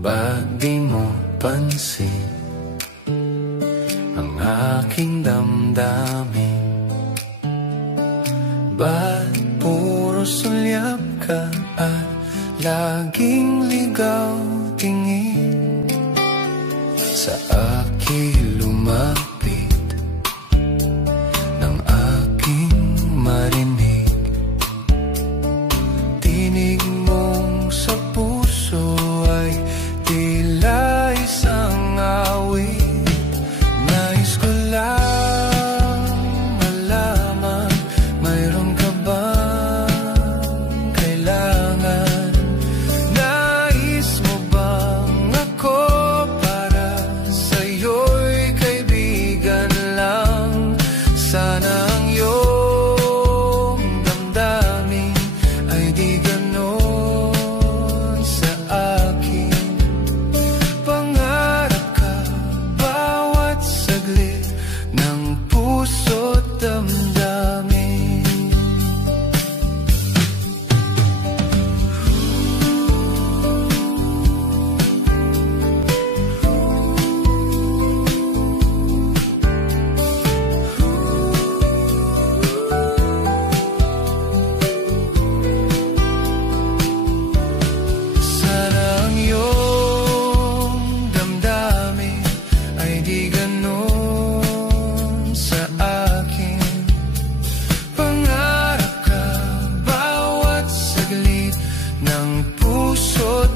Ba't di mo pansin ang aking damdamin? Ba't puro sulyap ka at laging ligaw tingin? Sa akin lumapit ng aking marinig, tinig mong sa puso ay tila isang awit. Nais ko lang malaman, mayroon ka bang kailangan? Nais mo bang ako para sa'yo'y kaibigan lang? Sana ang iyong damdamin ay di ganon sa akin. Pangarap ka bawat saglit ng puso't damdamin. Sana ang iyong damdamin ay di ganon sa akin. Pangarap ka bawat saglit ng puso't